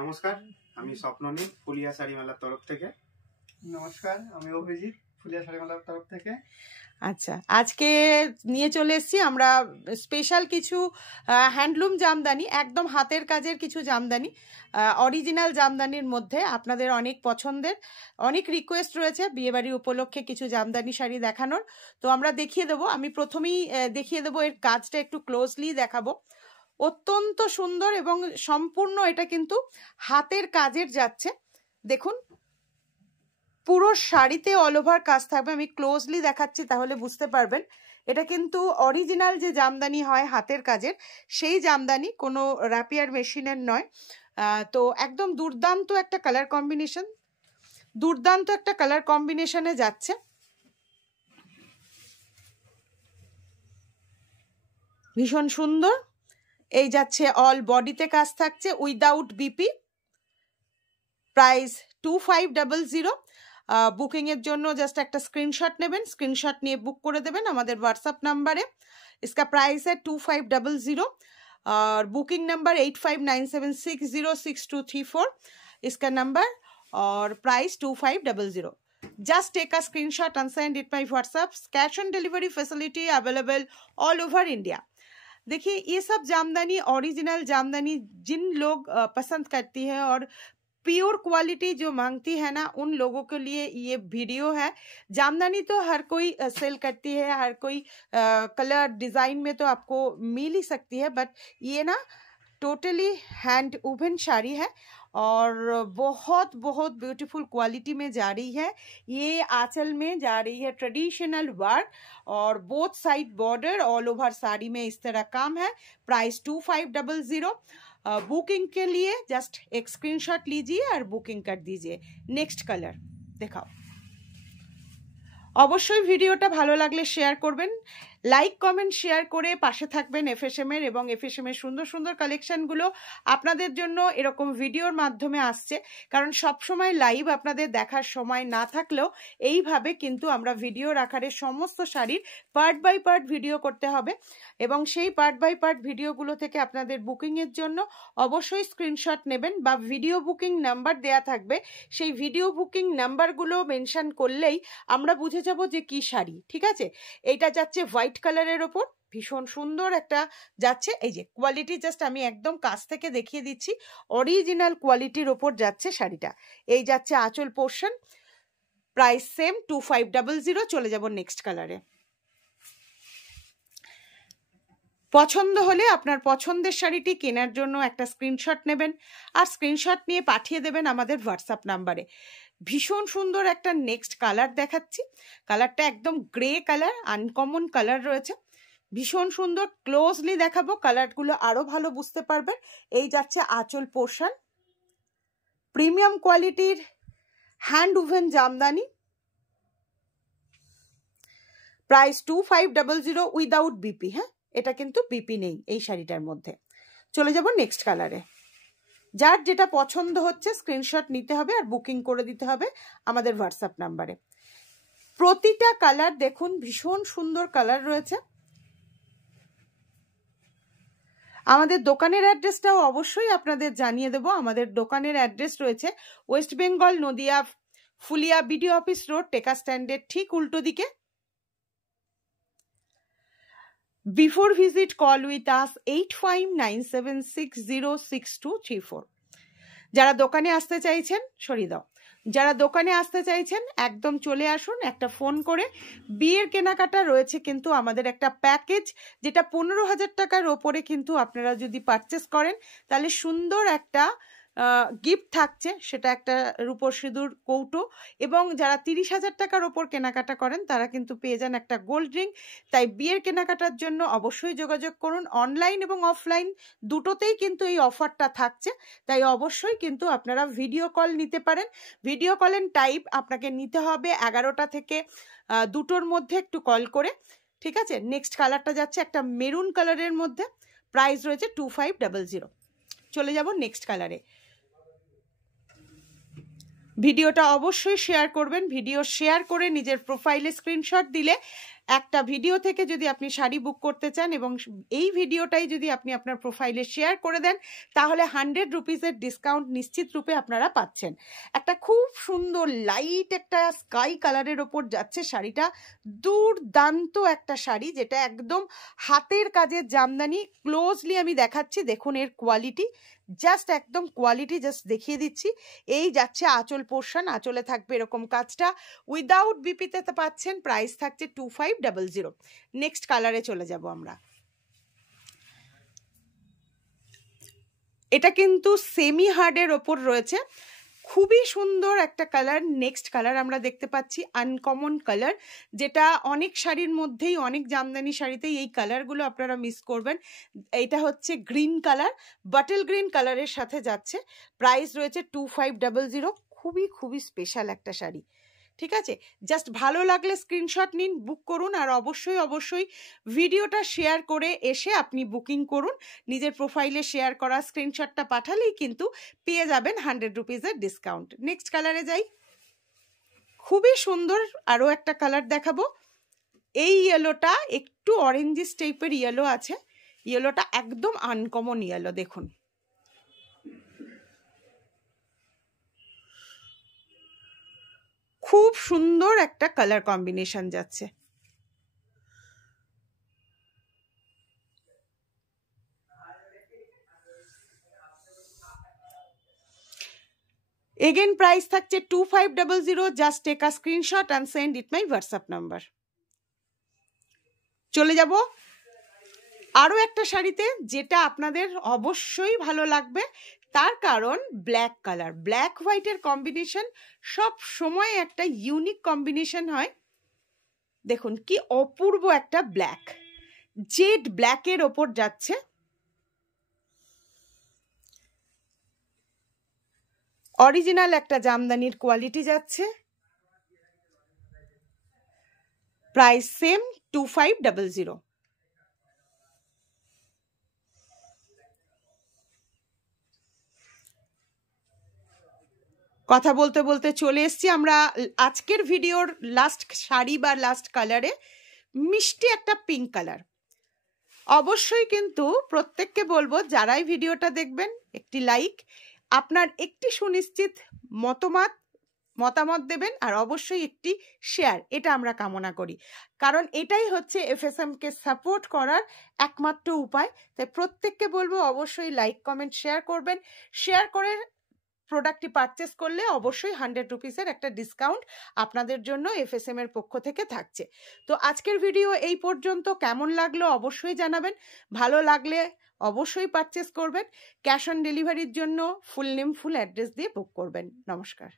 নমস্কার, আমি স্বপ্ননীল ফুলিয়া শাড়িমেলার তরফ থেকে। নমস্কার, আমি অভিজিৎ ফুলিয়া শাড়িমেলার তরফ থেকে। আচ্ছা, আজকে নিয়ে চলে এসেছি আমরা স্পেশাল কিছু হ্যান্ডলুম জামদানি, একদম হাতের কাজের কিছু জামদানি, অরিজিনাল জামদানির মধ্যে আপনাদের অনেক পছন্দের, অনেক রিকোয়েস্ট রয়েছে বিয়েবাড়ি উপলক্ষে কিছু জামদানি শাড়ি দেখানোর। তো আমরা দেখিয়ে দেবো, আমি প্রথমেই দেখিয়ে দেবো, এর কাজটা একটু ক্লোজলি দেখাবো। অত্যন্ত সুন্দর এবং সম্পূর্ণ এটা কিন্তু হাতের কাজের যাচ্ছে। দেখুন, পুরো শাড়িতে অল ওভার কাজ থাকবে। আমি ক্লোজলি দেখাচ্ছি তাহলে বুঝতে পারবেন। এটা কিন্তু অরিজিনাল যে জামদানি হয় হাতের কাজের, সেই জামদানি, কোনো র্যাপিয়ার মেশিনের নয়। তো একদম দুর্দান্ত একটা কালার কম্বিনেশন, দুর্দান্ত একটা কালার কম্বিনেশনে যাচ্ছে। ভীষণ সুন্দর। এই যাচ্ছে অল বডিতে কাজ থাকছে উইদাউট বিপি। প্রাইস 2500। বুকিংয়ের জন্য জাস্ট একটা স্ক্রিনশট নেবেন, স্ক্রিনশট নিয়ে বুক করে দেবেন আমাদের व्हाट्सएप नंबर है। इसका प्राइस है 2500 और बुकिंग नंबर 8597606234 इसका नंबर और price 2500। Just take a screenshot and send it my WhatsApp. Cash on delivery facility available all over India. देखिए, ये सब जामदानी, ओरिजिनल जामदानी जिन लोग पसंद करती है और प्योर क्वालिटी जो मांगती है ना, उन लोगों के लिए ये वीडियो है। जामदानी तो हर कोई सेल करती है, हर कोई कलर डिज़ाइन में तो आपको मिल ही सकती है, बट ये ना टोटली हैंड वूवन साड़ी है और बहुत बहुत ब्यूटीफुल क्वालिटी में जा रही है। ये आंचल में जा रही है ट्रेडिशनल वर्क और both side border all over sari में इस तरह काम है। प्राइस 2500। बुकिंग के लिए जस्ट एक स्क्रीनशॉट लीजिए और बुकिंग कर दीजिए। नेक्स्ट कलर देखाओ। অবশ্যই ভিডিওটা ভালো লাগলে শেয়ার করবেন, লাইক কমেন্ট শেয়ার করে পাশে থাকবেন এফএসএম এর, এবং এফএসএম এর সুন্দর সুন্দর কালেকশনগুলো আপনাদের জন্য এরকম ভিডিওর মাধ্যমে আসছে। কারণ সব সময় লাইভ আপনাদের দেখার সময় না থাকলেও এইভাবে কিন্তু আমরা ভিডিওর আকারে সমস্ত শাড়ির পার্ট বাই পার্ট ভিডিও করতে হবে, এবং সেই পার্ট বাই পার্ট ভিডিওগুলো থেকে আপনাদের বুকিংয়ের জন্য অবশ্যই স্ক্রিনশট নেবেন বা ভিডিও বুকিং নাম্বার দেয়া থাকবে, সেই ভিডিও বুকিং নাম্বারগুলো মেনশন করলেই আমরা বুঝে যাব যে কি শাড়ি। ঠিক আছে, এইটা যাচ্ছে হোয়াইট কালারের ওপর, ভীষণ সুন্দর একটা যাচ্ছে। এই যে কোয়ালিটি জাস্ট আমি একদম কাছ থেকে দেখিয়ে দিচ্ছি, অরিজিনাল কোয়ালিটির ওপর যাচ্ছে শাড়িটা। এই যাচ্ছে আঁচল পোর্শন। Price same 2500। চলে যাব নেক্সট কালারে। পছন্দ হলে আপনার পছন্দের শাড়িটি কেনার জন্য একটা স্ক্রিনশট নেবেন আর স্ক্রিনশট নিয়ে পাঠিয়ে দেবেন আমাদের হোয়াটসঅ্যাপ নাম্বারে। ভীষণ সুন্দর একটা নেক্সট কালার দেখাচ্ছি। কালারটা একদম গ্রে কালার, আনকমন কালার রয়েছে, ভীষণ সুন্দর। ক্লোজলি দেখাবো, কালারগুলো আরো ভালো বুঝতে পারবেন। এই যাচ্ছে আঁচল পোর্শন, প্রিমিয়াম কোয়ালিটির hand woven Jamdani. Price 2500 without BP. হ্যাঁ, এটা কিন্তু বিপি নেই এই শাড়িটার মধ্যে। চলে যাব নেক্সট কালারে। যার যেটা পছন্দ হচ্ছে স্ক্রিনশট নিতে হবে আর বুকিং করে দিতে হবে আমাদের হোয়াটসঅ্যাপ নাম্বারে। প্রতিটা কালার দেখুন, ভীষণ সুন্দর কালার রয়েছে। আমাদের দোকানের অ্যাড্রেসটাও অবশ্যই আপনাদের জানিয়ে দেব। আমাদের দোকানের অ্যাড্রেস রয়েছে West Bengal Nadia Phulia BDO office road, টেকা স্ট্যান্ডের ঠিক উল্টো দিকে। Before visit, call with us 8597606234। যারা দোকানে আসতে চাইছেন, সরিয়ে দাও, যারা দোকানে আসতে চাইছেন একদম চলে আসুন একটা ফোন করে। বিয়ের কেনাকাটা রয়েছে কিন্তু আমাদের একটা প্যাকেজ, যেটা 15,000 টাকার ওপরে কিন্তু আপনারা যদি পারচেস করেন তাহলে সুন্দর একটা গিফট থাকছে, সেটা একটা রূপোর সিঁদুর কৌটো, এবং যারা 30,000 টাকার ওপর কেনাকাটা করেন তারা কিন্তু পেয়ে যান একটা গোল্ড রিং। তাই বিয়ের কেনাকাটার জন্য অবশ্যই যোগাযোগ করুন। অনলাইন এবং অফলাইন দুটোতেই কিন্তু এই অফারটা থাকছে, তাই অবশ্যই কিন্তু আপনারা ভিডিও কল নিতে পারেন। ভিডিও কলের টাইপ আপনাকে নিতে হবে 11টা থেকে 2টোর মধ্যে একটু কল করে। ঠিক আছে, নেক্সট কালারটা যাচ্ছে একটা মেরুন কালারের মধ্যে। প্রাইস রয়েছে 2500। চলে যাব নেক্সট কালারে। ভিডিওটা অবশ্যই শেয়ার করবেন। ভিডিও শেয়ার করে নিজের প্রোফাইলে স্ক্রিনশট দিলে একটা ভিডিও থেকে যদি আপনি শাড়ি বুক করতে চান এবং এই ভিডিওটাই যদি আপনি আপনার প্রোফাইলে শেয়ার করে দেন, তাহলে 100 রুপিসের ডিসকাউন্ট নিশ্চিত রূপে আপনারা পাচ্ছেন। একটা খুব সুন্দর লাইট একটা স্কাই কালারের ওপর যাচ্ছে শাড়িটা, দুর্দান্ত একটা শাড়ি, যেটা একদম হাতের কাজের জামদানি। ক্লোজলি আমি দেখাচ্ছি, দেখুন এর কোয়ালিটি, জাস্ট একদম কোয়ালিটি জাস্ট দেখিয়ে দিচ্ছি। এই যাচ্ছে আঁচল পোর্শন, আঁচলে থাকবে এরকম কাজটা, উইদাউট বিপিতে পাচ্ছেন। প্রাইস থাকছে 2500। নেক্সট কালারে চলে যাব আমরা। এটা কিন্তু সেমি হার্ডের ওপর রয়েছে, খুবই সুন্দর একটা কালার। নেক্সট কালার আমরা দেখতে পাচ্ছি আনকমন কালার, যেটা অনেক শাড়ির মধ্যেই, অনেক জামদানি শাড়িতেই এই কালারগুলো আপনারা মিস করবেন। এটা হচ্ছে গ্রিন কালার, বাটল গ্রিন কালারের সাথে যাচ্ছে। প্রাইস রয়েছে 2500। খুবই স্পেশাল একটা শাড়ি, ঠিক আছে? জাস্ট ভালো লাগলে স্ক্রিনশট নিন, বুক করুন, আর অবশ্যই ভিডিওটা শেয়ার করে এসে আপনি বুকিং করুন। নিজের প্রোফাইলে শেয়ার করা স্ক্রিনশটটা পাঠালেই কিন্তু পেয়ে যাবেন 100 রুপিসের ডিসকাউন্ট। নেক্সট কালারে যাই। খুবই সুন্দর আরও একটা কালার দেখাবো। এই ইয়েলোটা একটু অরেঞ্জিস টাইপের ইয়েলো আছে, ইয়েলোটা একদম আনকমন ইয়েলো, দেখুন। খুব সুন্দর একটা কালার কম্বিনেশন যাচ্ছে। এগেন প্রাইস থাকছে 2500। Just take a screenshot and send it my WhatsApp number. চলে যাব আরও একটা শাড়িতে, যেটা আপনাদের অবশ্যই ভালো লাগবে, তার কারণ ব্ল্যাক কালার, ব্ল্যাক হোয়াইটের কম্বিনেশন সব সময় একটা ইউনিক কম্বিনেশন হয়। দেখুন কি অপূর্ব একটা ব্ল্যাক, জেড ব্ল্যাকের ওপর যাচ্ছে। অরিজিনাল একটা জামদানির কোয়ালিটি যাচ্ছে। Price same 2500। কথা বলতে বলতে চলে এসছি আমরা আজকের ভিডিওর লাস্ট শাড়ি বা লাস্ট কালারে, মিষ্টি একটা পিঙ্ক কালার। অবশ্যই কিন্তু প্রত্যেককে বলবো, যারাই ভিডিওটা দেখবেন একটি লাইক, আপনার একটি সুনিশ্চিত মতামত দেবেন, আর অবশ্যই একটি শেয়ার, এটা আমরা কামনা করি। কারণ এটাই হচ্ছে এফএসএমকে সাপোর্ট করার একমাত্র উপায়। তাই প্রত্যেককে বলবো অবশ্যই লাইক, কমেন্ট, শেয়ার করবেন। শেয়ার করে প্রোডাক্টটি পারচেস করলে অবশ্যই 100 রুপিসের একটা ডিসকাউন্ট আপনাদের জন্য এফএসএম এর পক্ষ থেকে থাকছে। তো আজকের ভিডিও এই পর্যন্ত। কেমন লাগলো অবশ্যই জানাবেন, ভালো লাগলে অবশ্যই পারচেস করবেন। ক্যাশ অন ডেলিভারির জন্য ফুল নেম, ফুল অ্যাড্রেস দিয়ে বুক করবেন। নমস্কার।